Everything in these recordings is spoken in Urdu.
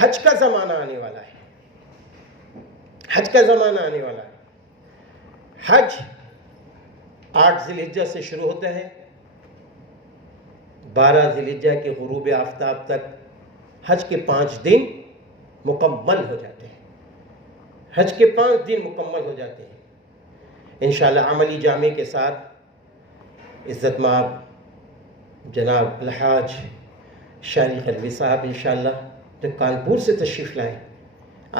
حج کا زمانہ آنے والا ہے، حج کا زمانہ آنے والا ہے۔ حج 8 ذی الحجہ سے شروع ہوتا ہے، 12 ذی الحجہ کے غروب آفتاب تک حج کے 5 دن مکمل ہو جاتے ہیں، حج کے 5 دن مکمل ہو جاتے ہیں انشاءاللہ عملی جامع کے ساتھ۔ عزت مآب جناب الحاج شاعری قلوی صاحب انشاءاللہ جو کانپور سے تشریف لائیں،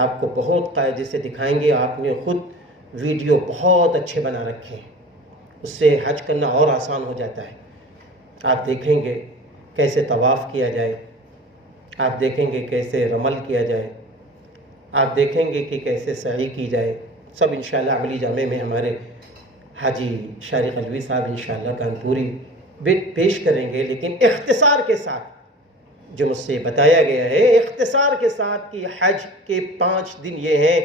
آپ کو بہت قاعدے سے دکھائیں گے۔ آپ نے خود ویڈیو بہت اچھے بنا رکھے ہیں، اس سے حج کرنا اور آسان ہو جاتا ہے۔ آپ دیکھیں گے کیسے طواف کیا جائے، آپ دیکھیں گے کیسے رمل کیا جائے، آپ دیکھیں گے کہ کیسے سعی کی جائے، سب انشاءاللہ عملی جامع میں ہمارے حاجی شاعری قلوی صاحب انشاءاللہ کانپوری پیش کریں گے، لیکن اختصار کے ساتھ جو مجھ سے بتایا گیا ہے، اختصار کے ساتھ کہ حج کے 5 دن یہ ہیں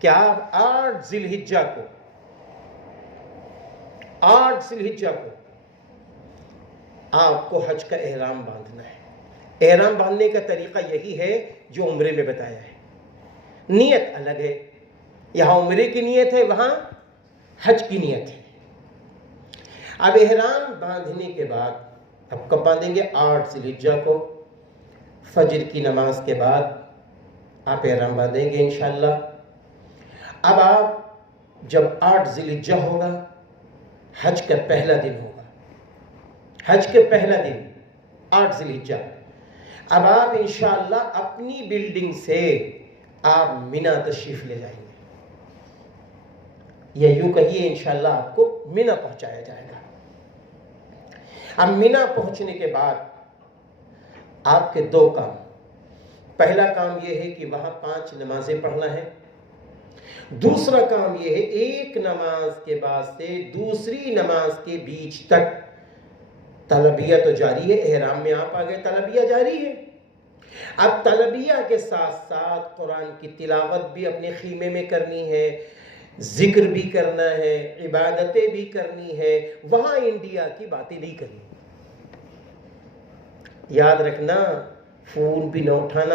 کہ آپ 8 ذی الحجہ کو 8 ذی الحجہ کو آپ کو حج کا احرام باندھنا ہے۔ احرام باندھنے کا طریقہ یہی ہے جو عمرے میں بتایا ہے، نیت الگ ہے، یہاں عمرے کی نیت ہے، وہاں حج کی نیت ہے۔ اب احرام باندھنے کے بعد اب کب باندھیں گے؟ 8 ذی الحجہ کو فجر کی نماز کے بعد آپ احرام باندھیں گے انشاءاللہ۔ اب آپ جب 8 ذی الحجہ ہوگا، حج کا پہلا دن ہوگا، حج کے پہلا دن 8 ذی الحجہ، اب آپ انشاءاللہ اپنی بلڈنگ سے آپ منی تشریف لے جائیں گے، یا یوں کہیے انشاءاللہ آپ کو منی پہنچایا جائے گا۔ اب منی پہنچنے کے بعد آپ کے 2 کام، پہلا کام یہ ہے کہ وہاں 5 نمازیں پڑھنا ہے، دوسرا کام یہ ہے ایک نماز کے بعد سے دوسری نماز کے بیچ تک تلبیہ تو جاری ہے، احرام میں آپ آگئے تلبیہ جاری ہے۔ اب تلبیہ کے ساتھ ساتھ قرآن کی تلاوت بھی اپنے خیمے میں کرنی ہے، ذکر بھی کرنا ہے، عبادتیں بھی کرنی ہے، وہاں انڈیا کی باتیں نہیں کرنی۔ یاد رکھنا فون بھی نہ اٹھانا،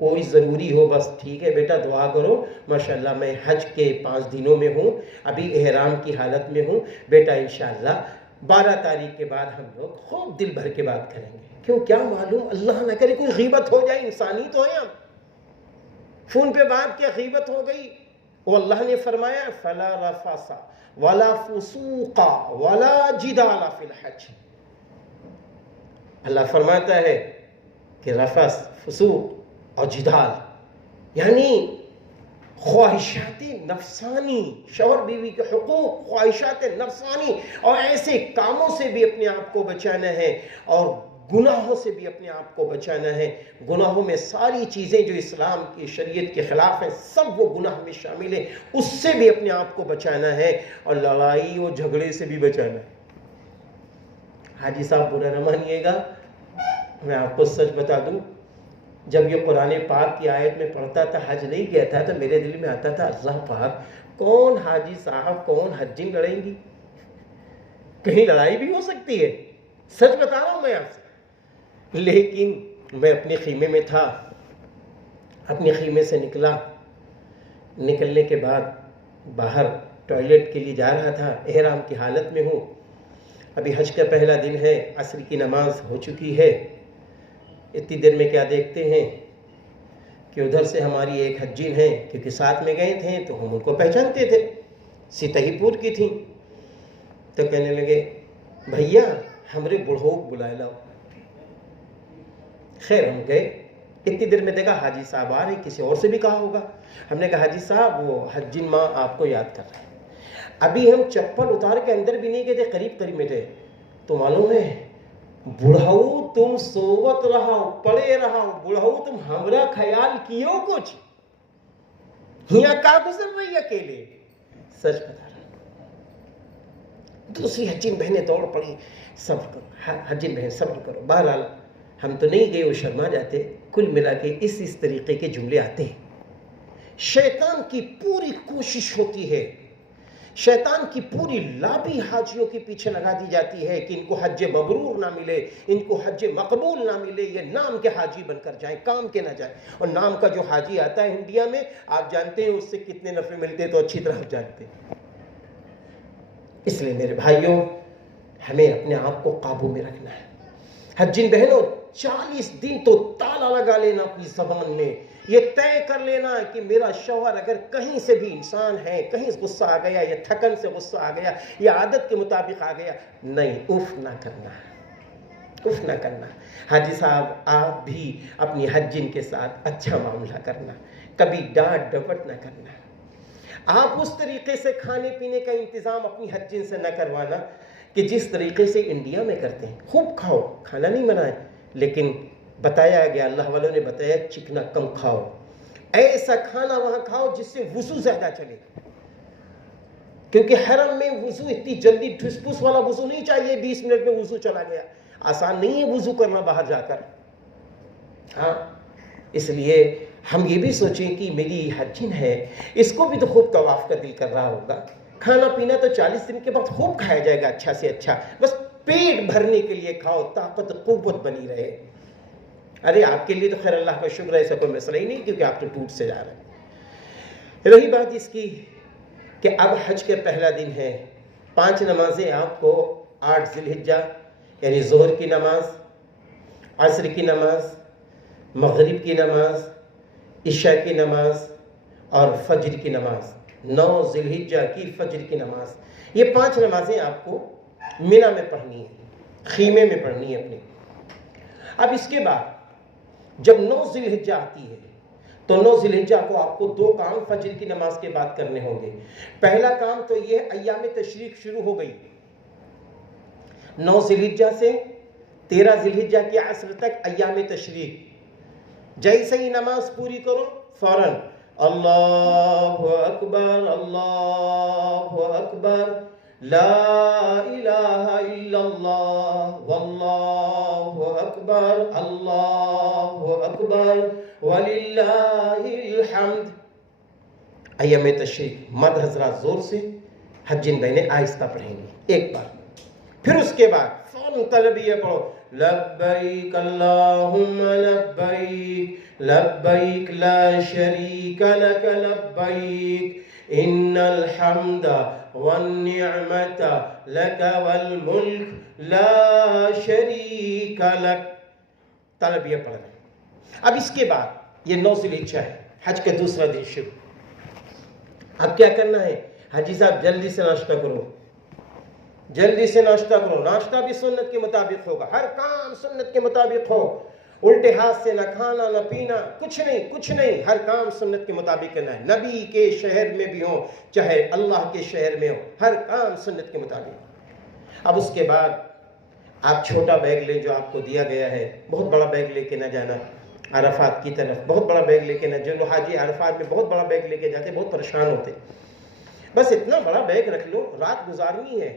کوئی ضروری ہو بس ٹھیک ہے بیٹا دعا کرو، ماشاءاللہ میں حج کے 5 دنوں میں ہوں، ابھی احرام کی حالت میں ہوں، بیٹا انشاءاللہ 12 تاریخ کے بعد ہم لوگ خوب دل بھر کے بات کریں گے۔ کیوں کیا معلوم اللہ نہ کرے کوئی غیبت ہو جائے، انسانی تو ہیں ہم، فون پہ بات کیا غیبت ہو گئی۔ وہ اللہ نے فرمایا فلا رفث ولا فسوق ولا جدال فی الحج، اللہ فرماتا ہے کہ رفث، فسوق اور جدال یعنی خواہشات نفسانی، شوہر بیوی کے حقوق، خواہشات نفسانی اور ایسے کاموں سے بھی اپنے آپ کو بچانا ہے، اور گناہوں سے بھی اپنے آپ کو بچانا ہے۔ گناہوں میں ساری چیزیں جو اسلام کی شریعت کے خلاف ہیں سب وہ گناہ میں شامل ہیں، اس سے بھی اپنے آپ کو بچانا ہے، اور لڑائی اور جھگڑے سے بھی بچانا ہے۔ حاجی صاحب برا نہ مانیے گا، میں آپ کو سچ بتا دوں، جب یہ قرآن پاک کی آیت میں پڑھتا تھا حج نہیں کیا تھا تو میرے دل میں آتا تھا اللہ پاک کون حاجی صاحب کون حجیں لڑیں گی، کہیں لڑائی بھی ہو سکتی ہے، سچ بتا رہا ہوں میں آپ سے۔ لیکن میں اپنے خیمے میں تھا، اپنے خیمے سے نکلا، نکلنے کے بعد باہر ٹوائلٹ کے لیے جا رہا تھا، احرام کی حالت میں ہوں، ابھی حج کا پہلا دن ہے، عصر کی نماز ہو چکی ہے، اتنی دیر میں کیا دیکھتے ہیں کہ ادھر سے ہماری ایک حجین ہیں، کیونکہ ساتھ میں گئے تھے تو ہم ان کو پہچانتے تھے، سیتہی پور کی تھیں، تو کہنے لگے بھیا ہمارے بڑھو بلائے لاؤ۔ خیر ہم گئے، اتنی دیر میں دیکھا حاجی صاحب آ رہے، کسی اور سے بھی کہا ہوگا، ہم نے کہا حاجی صاحب وہ حجین ماں آپ کو یاد کر رہے ہیں۔ ابھی ہم چپل اتار کے اندر بھی نہیں گئے تھے، قریب قریب میں تھے، تو معلوم ہے بڑھاؤ تم سوت رہاؤ پڑے رہاؤ، بڑھاؤ تم ہمرا خیال کیو کچھ، یہاں کا گزر رہی اکیلے، سچ بتا رہا۔ دوسری حجین بہنیں دوڑ پڑی، صبر کرو حجین بہن صبر کرو۔ بہرحال ہم تو نہیں گئے، وہ شرما جاتے، کل ملا کے اس طریقے کے جملے آتے ہیں۔ شیطان کی پوری کوشش ہوتی ہے شیطان کی پوری لابی حاجیوں کے پیچھے لگا دی جاتی ہے کہ ان کو حج مبرور نہ ملے، ان کو حج مقبول نہ ملے، یہ نام کے حاجی بن کر جائیں، کام کے نہ جائیں۔ اور نام کا جو حاجی آتا ہے انڈیا میں، آپ جانتے ہیں اس سے کتنے نفع ملتے ہیں، تو اچھی طرح جانتے ہیں۔ اس لیے میرے بھائیوں، ہمیں اپنے آپ کو قابو میں رکھنا ہے۔ حجین بہنوں، 40 دن تو تالا لگا لینا اپنی زبان میں، یہ طے کر لینا کہ میرا شوہر اگر کہیں سے بھی انسان ہے، کہیں غصہ آ گیا یا تھکن سے غصہ آ گیا یا عادت کے مطابق آ گیا، نہیں، اف نہ کرنا، اف نہ کرنا۔ حاجی صاحب، آپ بھی اپنی حجین کے ساتھ اچھا معاملہ کرنا، کبھی ڈانٹ ڈپٹ نہ کرنا۔ آپ اس طریقے سے کھانے پینے کا انتظام اپنی حجین سے نہ کروانا کہ جس طریقے سے انڈیا میں کرتے ہیں۔ خوب کھاؤ، کھانا نہیں منع ہے، لیکن بتایا گیا، اللہ والوں نے بتایا، چکنا کم کھاؤ، ایسا کھانا وہاں کھاؤ جس سے وضو زیادہ چلے، کیونکہ حرم میں وضو اتنی جلدی ٹھس پھس والا وضو نہیں چاہیے، 20 منٹ میں وضو چلا گیا، آسان نہیں ہے وضو کرنا باہر جا کر۔ ہاں، اس لیے ہم یہ بھی سوچیں کہ میری حجین ہے، اس کو بھی تو خوب طواف کا دل کر رہا ہوگا، کھانا پینا تو 40 دن کے بعد خوب کھایا جائے گا، اچھا سے اچھا، بس پیٹ بھرنے کے لیے کھاؤ، طاقت قوت بنی رہے۔ ارے آپ کے لیے تو خیر اللہ کا شکر ہے، ایسا کوئی مسئلہ ہی نہیں، کیونکہ آپ تو ٹوٹ سے جا رہے ہیں۔ رہی بات اس کی کہ اب حج کا پہلا دن ہے، 5 نمازیں آپ کو 8 ذی الحجہ، یعنی ظہر کی نماز، عصر کی نماز، مغرب کی نماز، عشاء کی نماز اور فجر کی نماز، 9 ذی الحجہ کی فجر کی نماز، یہ 5 نمازیں آپ کو منی میں پڑھنی ہے، خیمے میں پڑھنی ہے اپنے۔ اب اس کے بعد جب 9 ذی الحجہ آتی ہے تو 9 ذی الحجہ کو آپ کو 2 کام فجر کی نماز کے بعد کرنے ہوں گے۔ پہلا کام تو یہ ایام تشریق شروع ہو گئی، 9 ذی الحجہ سے 13 ذی الحجہ کی عصر تک ایام تشریق، جیسے ہی نماز پوری کرو فوراً اللہ اکبر اللہ اکبر لا الہ الا اللہ واللہ اکبر اللہ اکبر وللہ الحمد۔ ایام تشریق مرد حضرات زور سے، حجین بہنیں آہستہ پڑھیں گی ایک بار، پھر اس کے بعد فوراً تلبیہ پڑھو، لبیک اللہم لبیک لبیک لا شریک لک لبیک ان الحمد والنعمت لک والملک لا شریک لک، تلبیہ پڑھنا۔ اب اس کے بعد یہ 9 ذی الحجہ ہے، حج کا دوسرا دن شروع۔ اب کیا کرنا ہے؟ حاجی صاحب جلدی سے ناشتہ کرو، جلدی سے ناشتہ کرو، ناشتہ بھی سنت کے مطابق ہوگا، ہر کام سنت کے مطابق ہو، الٹے ہاتھ سے نہ کھانا نہ پینا، کچھ نہیں، کچھ نہیں، ہر کام سنت کے مطابق کرنا ہے، نبی کے شہر میں بھی ہو چاہے اللہ کے شہر میں ہو، ہر کام سنت کے مطابق۔ اب اس کے بعد آپ چھوٹا بیگ لیں جو آپ کو دیا گیا ہے، بہت بڑا بیگ لے کے نہ جانا عرفات کی طرف، بہت بڑا بیگ لے کے نہ، جو حاجی عرفات میں بہت بڑا بیگ لے کے جاتے بہت پریشان ہوتے، بس اتنا بڑا بیگ رکھ لو، رات گزارنی ہے،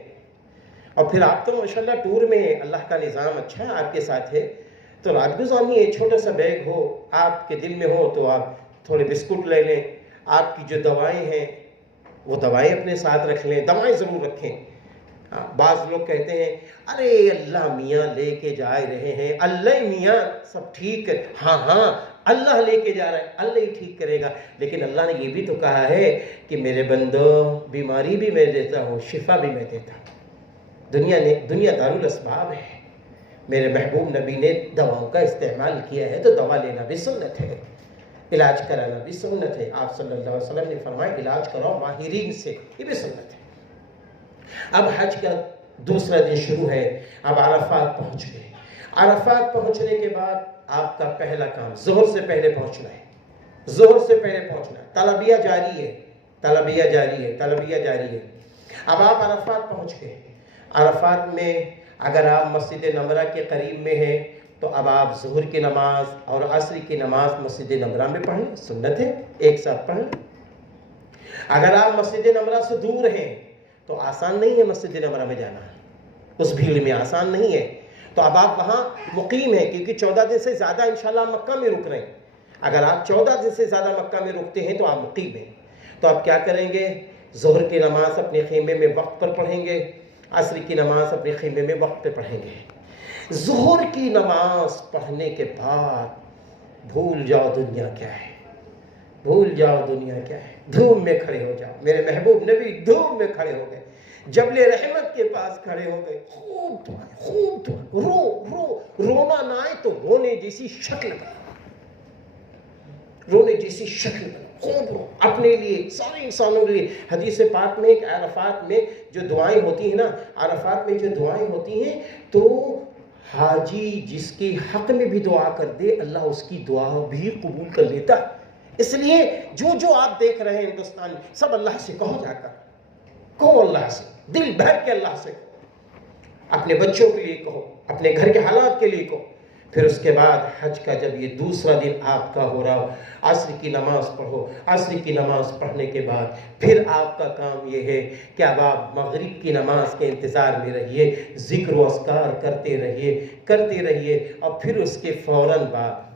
اور پھر آپ تو ماشاءاللہ ٹور میں ہیں، اللہ کا نظام اچھا ہے آپ کے ساتھ ہے، تو رات گزارنی ہے، چھوٹا سا بیگ ہو، آپ کے دل میں ہو تو آپ تھوڑے بسکٹ لے لیں، آپ کی جو دوائیں ہیں وہ دوائیں اپنے ساتھ رکھ لیں، دوائیں ضرور رکھیں۔ بعض لوگ کہتے ہیں ارے اللہ میاں لے کے جا رہے ہیں، اللہ میاں سب ٹھیک ہے، ہاں ہاں اللہ لے کے جا رہا ہے، اللہ ہی ٹھیک کرے گا، لیکن اللہ نے یہ بھی تو کہا ہے کہ میرے بندو بیماری بھی میں دیتا ہوں، شفا بھی میں دیتا ہوں۔ دنیا دارالاسباب ہے، میرے محبوب نبی نے دواؤں کا استعمال کیا ہے، تو دوا لینا بھی سنت ہے، علاج کرانا بھی سنت ہے، آپ صلی اللہ علیہ وسلم نے فرمایا علاج کراؤ ماہرین سے، یہ بھی سنت ہے۔ اب حج کا دوسرا دن شروع ہے، اب عرفات پہنچ گئے، عرفات پہنچنے کے بعد آپ کا پہلا کام ظہر سے پہلے پہنچنا ہے، ظہر سے پہلے پہنچنا ہے، تلبیہ جاری ہے، تلبیہ جاری ہے، تلبیہ جاری ہے۔ اب آپ عرفات پہنچ گئے، عرفات میں اگر آپ مسجد نمرہ کے قریب میں ہیں تو اب آپ ظہر کی نماز اور عصر کی نماز مسجد نمرہ میں پڑھیں، سنت ہے، ایک ساتھ پڑھ لیں۔ اگر آپ مسجد نمرہ سے دور ہیں تو آسان نہیں ہے مسجد نمرہ میں جانا، اس بھیڑ میں آسان نہیں ہے، تو اب آپ وہاں مقیم ہیں، کیونکہ 14 دن سے زیادہ انشاءاللہ مکہ میں رک رہے ہیں، اگر آپ 14 دن سے زیادہ مکہ میں رکتے ہیں تو آپ مقیم ہیں، تو آپ کیا کریں گے ظہر کی نماز اپنے خیمے میں وقت پر پڑھیں گے، عصر کی نماز اپنے خیمے میں وقت پہ پڑھیں گے۔ ظہر کی نماز پڑھنے کے بعد بھول جاؤ دنیا کیا ہے، بھول جاؤ دنیا کیا ہے، دھوم میں کھڑے ہو جاؤ۔ میرے محبوب نبی دھوم میں کھڑے ہو گئے، جبل رحمت کے پاس کھڑے ہو گئے، خوب دعائیں، خوب دعائیں، رونا نہ آئے تو رونے جیسی شکل بنا، رونے جیسی شکل بنا، خوب رو اپنے لیے، سارے انسانوں کے لیے۔ حدیث پاک میں ایک عرفات میں جو دعائیں ہوتی ہیں نا، عرفات میں جو دعائیں ہوتی ہیں تو حاجی جس کے حق میں بھی دعا کر دے اللہ اس کی دعا بھی قبول کر لیتا ہے۔ اس لیے جو آپ دیکھ رہے ہیں ہندوستان میں، سب اللہ سے کہو، جا کر کہو اللہ سے، دل بھر کے اللہ سے کہو، اپنے بچوں کے لیے کہو، اپنے گھر کے حالات کے لیے کہو۔ پھر اس کے بعد حج کا جب یہ دوسرا دن آپ کا ہو رہا ہو، عصر کی نماز پڑھو، عصر کی نماز پڑھنے کے بعد پھر آپ کا کام یہ ہے کہ اب آپ مغرب کی نماز کے انتظار میں رہیے، ذکر و اذکار کرتے رہیے، اور پھر اس کے فوراً بعد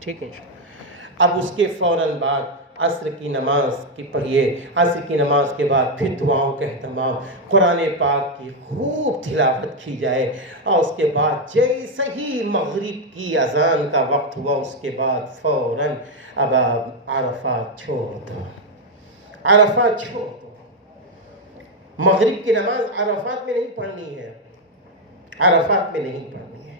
ٹھیک ہے، اب اس کے فوراً بعد عصر کی نماز کی پڑھیے، عصر کی نماز کے بعد پھر دعاؤں کا اہتمام، قرآن پاک کی خوب تلاوت کی جائے، اور اس کے بعد جیسے ہی مغرب کی اذان کا وقت ہوا اس کے بعد فوراً اب آپ عرفات چھوڑ دو، عرفات چھوڑ دو۔ مغرب کی نماز عرفات میں نہیں پڑھنی ہے، عرفات میں نہیں پڑھنی ہے۔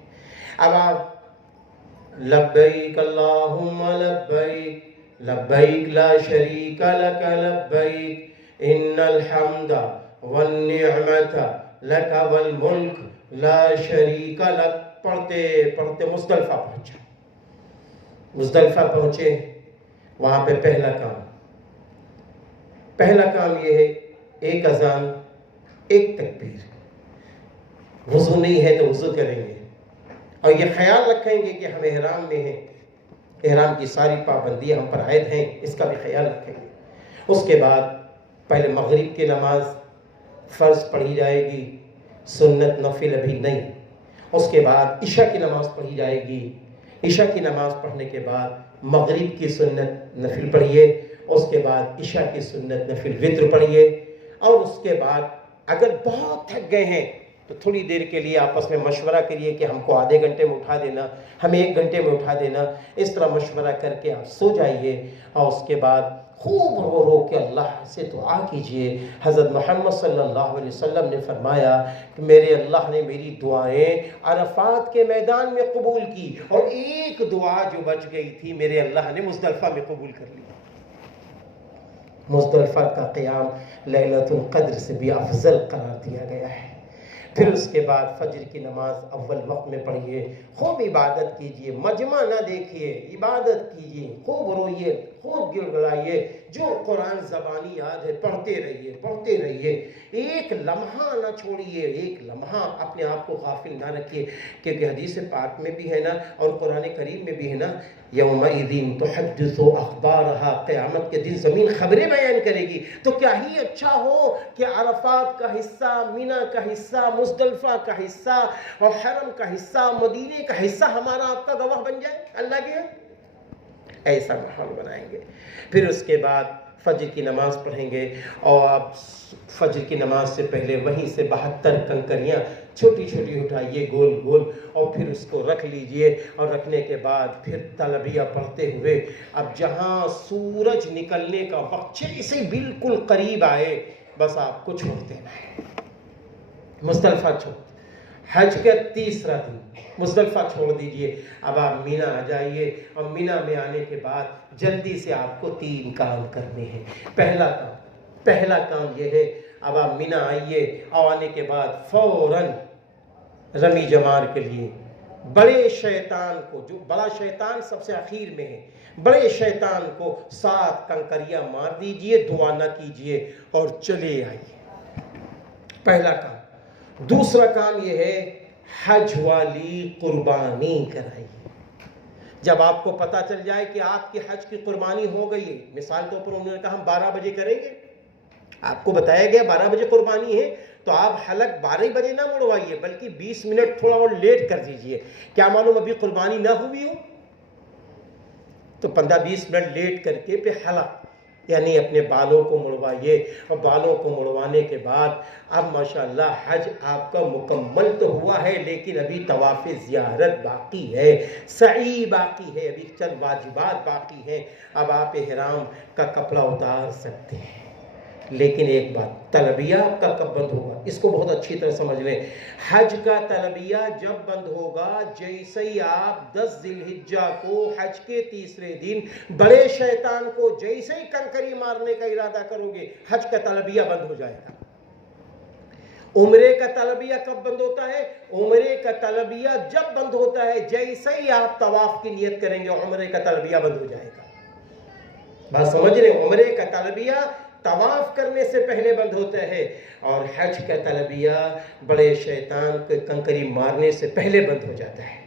اب آپ لبیک اللہم لبیک لبیک لا شریک لک لبیک ان الحمد والنعمت لک والملک لا شریک لک، پڑھتے پڑھتے مزدلفہ پہنچا، مزدلفہ پہنچے، وہاں پہ پہلا کام یہ ہے، ایک اذان، ایک تکبیر، وضو نہیں ہے تو وضو کریں گے، اور یہ خیال رکھیں گے کہ ہم احرام میں ہیں، احرام کی ساری پابندیاں ہم پر عائد ہیں، اس کا بھی خیال رکھیں گے۔ اس کے بعد پہلے مغرب کی نماز فرض پڑھی جائے گی، سنت نفل ابھی نہیں۔ اس کے بعد عشاء کی نماز پڑھی جائے گی، عشاء کی نماز پڑھنے کے بعد مغرب کی سنت نفل پڑھیے، اس کے بعد عشاء کی سنت نفل وتر پڑھیے، اور اس کے بعد اگر بہت تھک گئے ہیں تو تھوڑی دیر کے لیے آپس میں مشورہ کریے کہ ہم کو آدھے گھنٹے میں اٹھا دینا، ہمیں 1 گھنٹے میں اٹھا دینا، اس طرح مشورہ کر کے آپ سو جائیے، اور اس کے بعد خوب رو رو کے اللہ سے دعا کیجئے۔ حضرت محمد صلی اللہ علیہ وسلم نے فرمایا کہ میرے اللہ نے میری دعائیں عرفات کے میدان میں قبول کی، اور ایک دعا جو بچ گئی تھی میرے اللہ نے مزدلفہ میں قبول کر لی۔ مزدلفہ کا قیام لیلۃ القدر سے بھی افضل قرار دیا گیا ہے۔ پھر اس کے بعد فجر کی نماز اول وقت میں پڑھیے، خوب عبادت کیجئے، مجمع نہ دیکھیے، عبادت کیجئے، خوب روئیے، خوب گڑگڑائیے، جو قرآن زبانی یاد ہے پڑھتے رہیے، ایک لمحہ نہ چھوڑیے، ایک لمحہ اپنے آپ کو غافل نہ رکھیے، کیونکہ حدیث پاک میں بھی ہے نا، اور قرآن کریم میں بھی ہے نا، یومئذ تحدث اخبارہا، قیامت کے دن زمین خبریں بیان کرے گی۔ تو کیا ہی اچھا ہو کہ عرفات کا حصہ، مینا کا حصہ، مزدلفہ کا حصہ، اور حرم کا حصہ، مدینے کا حصہ ہمارا آپ کا گواہ بن جائے اللہ کے، ایسا ماحول بنائیں گے۔ پھر اس کے بعد فجر کی نماز پڑھیں گے، اور آپ فجر کی نماز سے پہلے وہیں سے 72 کنکریاں چھوٹی چھوٹی اٹھائیے گول گول، اور پھر اس کو رکھ لیجئے، اور رکھنے کے بعد پھر تلبیہ پڑھتے ہوئے اب جہاں سورج نکلنے کا وقت جیسے بالکل قریب آئے بس آپ کو چھوڑ دینا ہے، مزدلفہ چھوڑ، حج کا تیسرا دن مزدلفہ چھوڑ دیجئے، اب آپ مینا آ جائیے، اور مینا میں آنے کے بعد جلدی سے آپ کو 3 کام کرنے ہیں۔ پہلا کام یہ ہے، اب آپ مینا آئیے، اور آنے کے بعد فوراً رمی جمار کے لیے بڑے شیطان کو، جو بڑا شیطان سب سے اخیر میں ہے، بڑے شیطان کو 7 کنکریاں مار دیجئے، دعا نہ کیجئے، اور چلے آئیے، پہلا کام۔ دوسرا کام یہ ہے، حج والی قربانی کرائیے۔ جب آپ کو پتا چل جائے کہ آپ کی حج کی قربانی ہو گئی ہے، مثال طور پر انہوں نے کہا ہم 12 بجے کریں گے، آپ کو بتایا گیا 12 بجے قربانی ہے، تو آپ حلق 12 بجے نہ مڑوائیے، بلکہ 20 منٹ تھوڑا اور لیٹ کر دیجئے، کیا معلوم ابھی قربانی نہ ہوئی ہو۔ تو 15-20 منٹ لیٹ کر کے پھر حلق یعنی اپنے بالوں کو مڑوائیے، اور بالوں کو مڑوانے کے بعد اب ماشاءاللہ حج آپ کا مکمل تو ہوا ہے، لیکن ابھی طواف زیارت باقی ہے، سعی باقی ہے، ابھی چند واجبات باقی ہیں۔ اب آپ احرام کا کپڑا اتار سکتے ہیں، لیکن ایک بات، تلبیہ آپ کا کب بند ہوگا؟ اس کو بہت اچھی طرح سمجھ لیں۔ حج کا تلبیہ جب بند ہوگا جیسے ہی آپ 10 ذی الحجہ کو حج کے تیسرے دن بڑے شیطان کو جیسے ہی کنکری مارنے کا ارادہ کرو گے، حج کا تلبیہ بند ہو جائے گا۔ عمرے کا تلبیہ کب بند ہوتا ہے؟ عمرے کا تلبیہ جب بند ہوتا ہے جیسے ہی آپ طواف کی نیت کریں گے، عمرے کا تلبیہ بند ہو جائے گا۔ بات سمجھ رہے ہیں؟ عمرے کا تلبیہ طواف کرنے سے پہلے بند ہوتا ہے، اور حج کا تلبیہ بڑے شیطان کو کنکری مارنے سے پہلے بند ہو جاتا ہے۔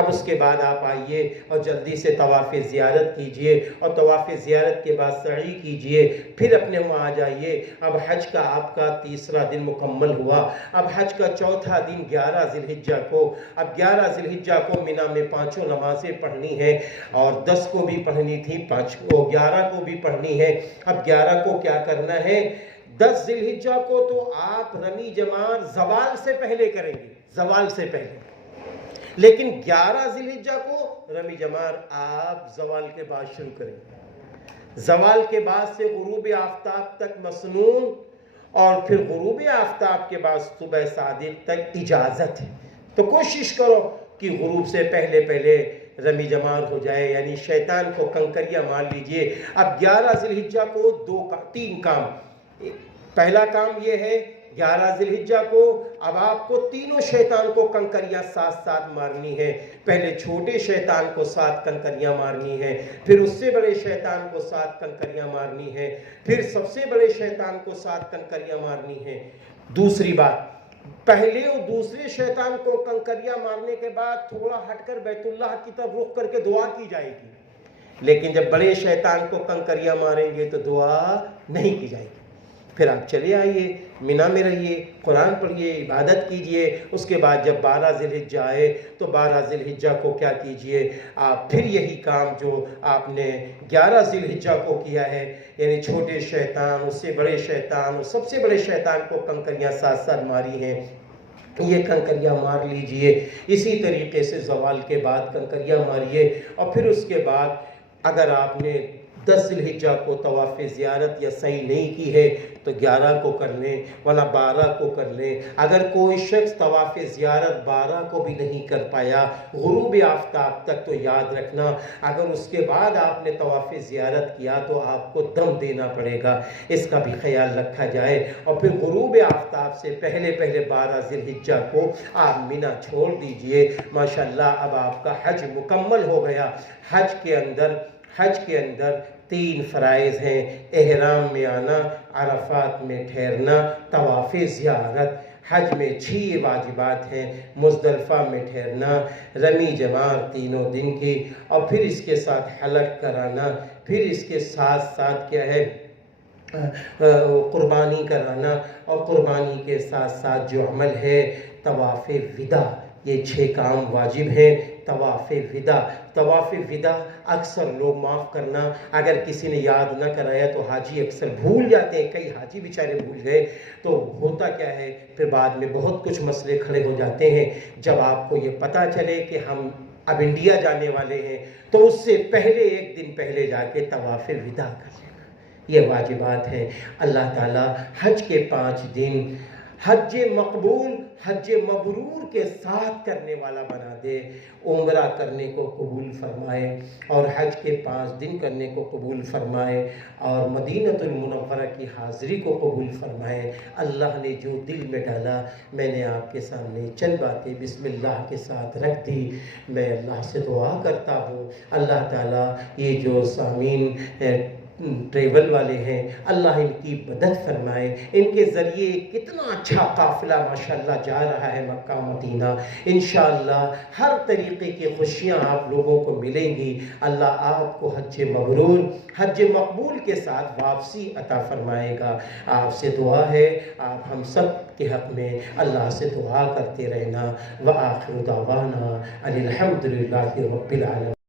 اب اس کے بعد آپ آئیے اور جلدی سے طواف زیارت کیجئے، اور طواف زیارت کے بعد سعی کیجئے، پھر اپنے وہاں آ جائیے۔ اب حج کا آپ کا تیسرا دن مکمل ہوا، اب حج کا چوتھا دن 11 ذی الحجہ کو، اب 11 ذی الحجہ کو مینا میں 5 نمازیں پڑھنی ہیں، اور 10 کو بھی پڑھنی تھی، 5 کو 11 کو بھی پڑھنی ہے۔ اب 11 کو کیا کرنا ہے؟ 10 ذی الحجہ کو تو آپ رمی جمار زوال سے پہلے کریں گے، زوال سے پہلے، لیکن 11 ذی الحجہ کو رمی جمار آپ زوال کے بعد شروع کریں گے۔ زوال کے بعد سے غروب آفتاب تک مسنون، اور پھر غروب آفتاب کے بعد صبح صادق تک اجازت ہے۔ تو کوشش کرو کہ غروب سے پہلے پہلے رمی جمار ہو جائے، یعنی شیطان کو کنکریاں مار لیجئے۔ اب 11 ذی الحجہ کو 3 کام۔ پہلا کام یہ ہے 11 ذی الحجہ کو اب آپ کو تینوں شیطان کو کنکریاں ساتھ ساتھ مارنی ہے۔ پہلے چھوٹے شیطان کو 7 کنکریاں مارنی ہے، پھر اس سے بڑے شیطان کو 7 کنکریاں مارنی ہے، پھر سب سے بڑے شیطان کو 7 کنکریاں مارنی ہے۔ دوسری بات، پہلے اور دوسرے شیطان کو کنکریاں مارنے کے بعد تھوڑا ہٹ کر بیت اللہ کی طرف رخ کر کے دعا کی جائے گی، لیکن جب بڑے شیطان کو کنکریاں ماریں گے تو دعا نہیں کی جائے گی۔ پھر آپ چلے آئیے، مینا میں رہیے، قرآن پڑھیے، عبادت کیجئے۔ اس کے بعد جب 12 ذی الحجہ آئے تو 12 ذی الحجہ کو کیا کیجئے؟ آپ پھر یہی کام جو آپ نے 11 ذی الحجہ کو کیا ہے، یعنی چھوٹے شیطان، اس سے بڑے شیطان اور سب سے بڑے شیطان کو کنکریاں ساتھ ساتھ ماری ہیں، یہ کنکریاں مار لیجئے۔ اسی طریقے سے زوال کے بعد کنکریاں ماریے، اور پھر اس کے بعد اگر آپ نے 10 ذی الحجہ کو طواف زیارت یا سعی نہیں کی ہے تو 11 کو کر لیں، ورنہ 12 کو کر لیں۔ اگر کوئی شخص طواف زیارت 12 کو بھی نہیں کر پایا غروب آفتاب تک، تو یاد رکھنا اگر اس کے بعد آپ نے طواف زیارت کیا تو آپ کو دم دینا پڑے گا، اس کا بھی خیال رکھا جائے۔ اور پھر غروب آفتاب سے پہلے پہلے 12 ذی الحجہ کو آپ مینا چھوڑ دیجئے۔ ماشاءاللہ اب آپ کا حج مکمل ہو گیا۔ حج کے اندر 3 فرائض ہیں: احرام میں آنا، عرفات میں ٹھہرنا، طواف زیارت۔ حج میں 6 واجبات ہیں: مزدلفہ میں ٹھہرنا، رمی جمار 3 دن کی، اور پھر اس کے ساتھ حلق کرانا، پھر اس کے ساتھ ساتھ کیا ہے؟ قربانی کرانا، اور قربانی کے ساتھ ساتھ جو عمل ہے طواف وداع۔ یہ 6 کام واجب ہیں۔ طواف وداع اکثر لوگ معاف کرنا، اگر کسی نے یاد نہ کرایا تو حاجی اکثر بھول جاتے ہیں، کئی حاجی بیچارے بھول گئے، تو ہوتا کیا ہے پھر بعد میں بہت کچھ مسئلے کھڑے ہو جاتے ہیں۔ جب آپ کو یہ پتہ چلے کہ ہم اب انڈیا جانے والے ہیں تو اس سے پہلے 1 دن پہلے جا کے طواف وداع کر لینا، یہ واجبات ہیں۔ اللہ تعالیٰ حج کے 5 دن حج مقبول، حج مبرور کے ساتھ کرنے والا بنا دے، عمرہ کرنے کو قبول فرمائے، اور حج کے 5 دن کرنے کو قبول فرمائے، اور مدینۃ المنورہ کی حاضری کو قبول فرمائے۔ اللہ نے جو دل میں ڈالا میں نے آپ کے سامنے چند باتیں بسم اللہ کے ساتھ رکھ دی۔ میں اللہ سے دعا کرتا ہوں اللہ تعالیٰ یہ جو سامعین ٹریول والے ہیں اللہ ان کی مدد فرمائے، ان کے ذریعے کتنا اچھا قافلہ ماشاءاللہ جا رہا ہے مکہ مدینہ۔ انشاءاللہ ہر طریقے کی خوشیاں آپ لوگوں کو ملیں گی۔ اللہ آپ کو حج مبرور، حج مقبول کے ساتھ واپسی عطا فرمائے گا۔ آپ سے دعا ہے آپ ہم سب کے حق میں اللہ سے دعا کرتے رہنا۔ وآخر دعوانا ان الحمدللہ رب العالمین۔